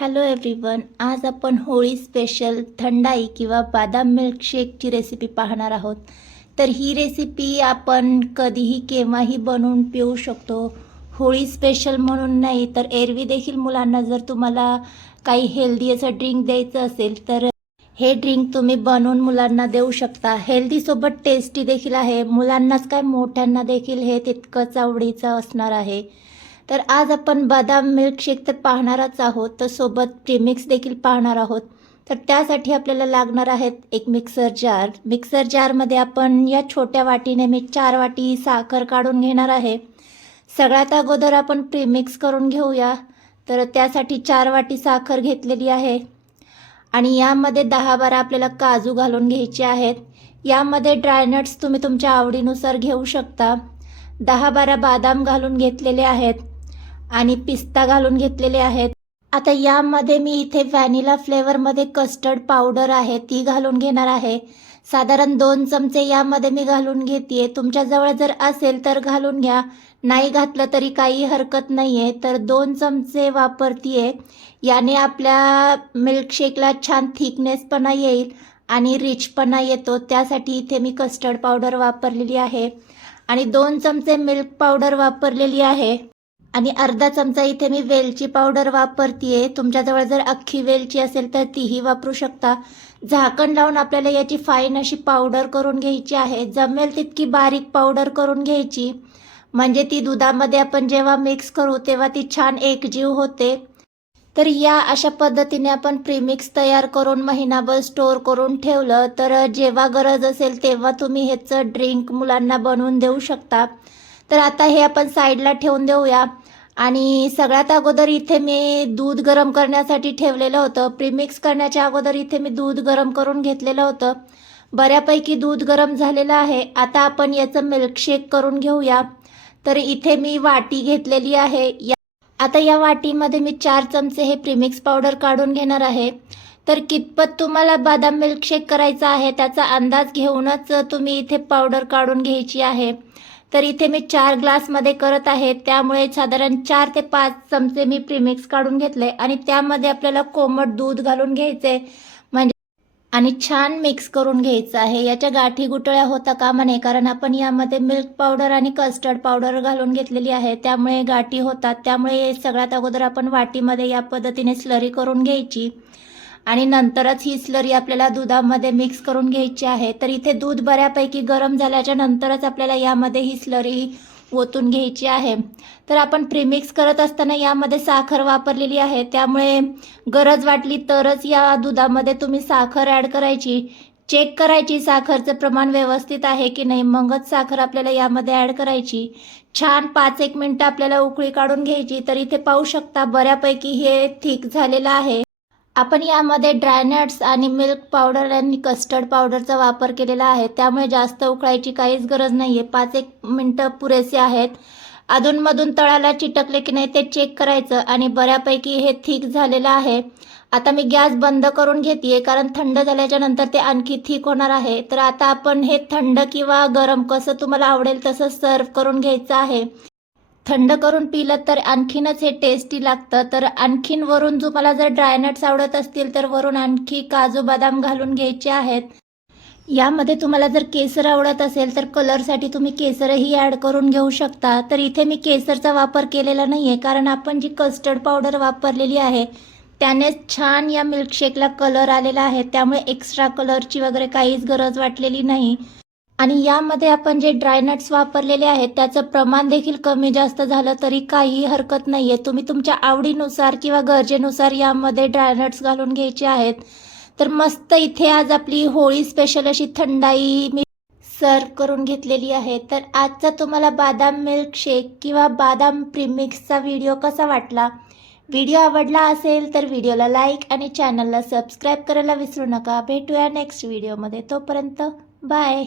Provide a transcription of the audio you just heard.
Hello everyone आज आपण Holi special thandai किंवा बादाम मिल्कशेकची रेसिपी पाहणार आहोत. तर ही रेसिपी आपण कधीही केव्हाही बनवून पिऊ शकतो. होळी स्पेशल म्हणून नाही तर एरवी देखील मुलांना जर तुम्हाला काही हेल्दी असं ड्रिंक द्यायचं असेल तर हे ड्रिंक तुम्ही बनवून मुलांना देऊ शकता. हेल्दीसोबत टेस्टी देखील आहे. मुलांनाच काय मोठ्यांना देखील हे तितकंच आवडीचं असणार आहे. तर आज आपण बदाम मिल्कशेक तर पाहणारच आहोत. तर सोबत प्रीमिक्स देखील पाहणार आहोत. तर त्यासाठी आपल्याला लागणार आहेत एक मिक्सर जार मिक्सर जारमध्ये आपण या छोट्या वाटीने मी चार वाटी साखर काढून घेणार आहे. सगळ्यात अगोदर आपण प्रीमिक्स करून घेऊया. तर त्यासाठी चार वाटी साखर घेतलेली आहे. आणि यामध्ये दहा बारा आपल्याला काजू घालून घ्यायचे आहेत. यामध्ये ड्रायनट्स तुम्ही तुमच्या आवडीनुसार घेऊ शकता. दहा बारा बादाम घालून घेतलेले आहेत. आणि पिस्ता घालून घेतलेले आहेत. आता यामध्ये मी इथे व्हॅनिला फ्लेवरमध्ये कस्टर्ड पावडर आहे ती घालून घेणार आहे. साधारण दोन चमचे यामध्ये मी घालून घेते तुमच्याजवळ जर असेल तर घालून घ्या. नाही घातलं तरी काही हरकत नाही आहे तर दोन चमचे वापरतीये. याने आपल्या मिल्कशेकला छान थिकनेसपणा येईल आणि रिचपणा येतो. त्यासाठी इथे मी कस्टर्ड पावडर वापरलेली आहे. आणि दोन चमचे मिल्क पावडर वापरलेली आहे. आणि अर्धा चमचा इथे मी वेलची पावडर वापरतीये. तुमच्याजवळ जर अख्खी वेलची असेल तर तीही वापरू शकता. झाकण लावून आपल्याला याची फाईन अशी पावडर करून घ्यायची आहे. जमेल तितकी बारीक पावडर करून घ्यायची. म्हणजे ती दुधामध्ये आपण जेव्हा मिक्स करू तेव्हा ती छान एकजीव होते. तर या अशा पद्धतीने आपण प्रीमिक्स तयार करून महिनाभर स्टोअर करून ठेवलं. तर जेव्हा गरज असेल तेव्हा तुम्ही ह्याचं ड्रिंक मुलांना बनवून देऊ शकता. तर आता हे आपण साईडला ठेवून देऊया. आणि सगळ्यात अगोदर इथे मी दूध गरम करण्यासाठी ठेवलेलं होतं. प्रीमिक्स करण्याच्या अगोदर इथे मी दूध गरम करून घेतलेलं होतं. बऱ्यापैकी दूध गरम झालेलं आहे. आता आपण याचं मिल्कशेक करून घेऊया. तर इथे मी वाटी घेतलेली आहे. या आता या वाटीमध्ये मी चार चमचे हे प्रीमिक्स पावडर काढून घेणार आहे. तर कितपत तुम्हाला बदाम मिल्कशेक करायचा आहे त्याचा अंदाज घेऊनच तुम्ही इथे पावडर काढून घ्यायची आहे. तर इथे मी चार ग्लासमध्ये करत आहे. त्यामुळे साधारण चार ते पाच चमचे मी प्रीमिक्स काढून घेतले आणि त्यामध्ये आपल्याला कोमट दूध घालून घ्यायचे. म्हणजे आणि छान मिक्स करून घ्यायचं आहे. याच्या गाठी गुटळ्या होता कामा नये कारण आपण यामध्ये मिल्क पावडर आणि कस्टर्ड पावडर घालून घेतलेली आहे. त्यामुळे गाठी होतात. त्यामुळे सगळ्यात अगोदर आपण वाटीमध्ये या पद्धतीने स्लरी करून घ्यायची. आणि नंतरच ही स्लरी आपल्याला दुधामध्ये मिक्स करून घ्यायची आहे. तर इथे दूध बऱ्यापैकी गरम झाल्याच्या नंतरच आपल्याला यामध्ये ही स्लरी ओतून घ्यायची आहे. तर आपण प्रीमिक्स करत असताना यामध्ये साखर वापरलेली आहे. त्यामुळे गरज वाटली तरच या दुधामध्ये तुम्ही साखर ॲड करायची. चेक करायची साखरचं प्रमाण व्यवस्थित आहे की नाही. मगच साखर आपल्याला यामध्ये ॲड करायची. छान पाच एक मिनटं आपल्याला उकळी काढून घ्यायची. तर इथे पाहू शकता बऱ्यापैकी हे थिक झालेलं आहे. आपण यामध्ये ड्रायनट्स आणि मिल्क पावडर आणि कस्टर्ड पावडरचा वापर केलेला आहे. त्यामुळे जास्त उकळायची काहीच गरज नाही आहे पाच एक मिनटं पुरेसे आहेत. अधूनमधून तळाला चिटकले की नाही ते चेक करायचं आणि बऱ्यापैकी हे थिक झालेलं आहे. आता मी गॅस बंद करून घेते कारण थंड झाल्याच्यानंतर ते आणखी थिक होणार आहे. तर आता आपण हे थंड किंवा गरम कसं तुम्हाला आवडेल तसं सर्व करून घ्यायचं आहे. थंड करून पिलं तर आणखीनच हे टेस्टी लागतं. तर आणखीन वरून तुम्हाला जर ड्रायनट्स आवडत असतील तर वरून आणखी काजू बदाम घालून घ्यायचे आहेत. यामध्ये तुम्हाला जर केसर आवडत असेल तर कलरसाठी तुम्ही केसरही ॲड करून घेऊ शकता. तर इथे मी केसरचा वापर केलेला नाही आहे कारण आपण जी कस्टर्ड पावडर वापरलेली आहे त्याने छान या मिल्कशेकला कलर आलेला आहे. त्यामुळे एक्स्ट्रा कलरची वगैरे काहीच गरज वाटलेली नाही. आणि यामध्ये आपण जे ड्रायनट्स वापरलेले आहेत त्याचं प्रमाण देखील कमी जास्त झालं तरी काही हरकत नाही आहे तुम्ही तुमच्या आवडीनुसार किंवा गरजेनुसार यामध्ये ड्रायनट्स घालून घ्यायचे आहेत. तर मस्त इथे आज आपली होळी स्पेशल अशी थंडाई मी सर्व करून घेतलेली आहे. तर आजचा तुम्हाला बादाम मिल्क शेक किंवा बादाम प्रीमिक्सचा व्हिडिओ कसा वाटला? व्हिडिओ आवडला असेल तर व्हिडिओला लाईक आणि चॅनलला सबस्क्राईब करायला विसरू नका. भेटूया नेक्स्ट व्हिडिओमध्ये तोपर्यंत बाय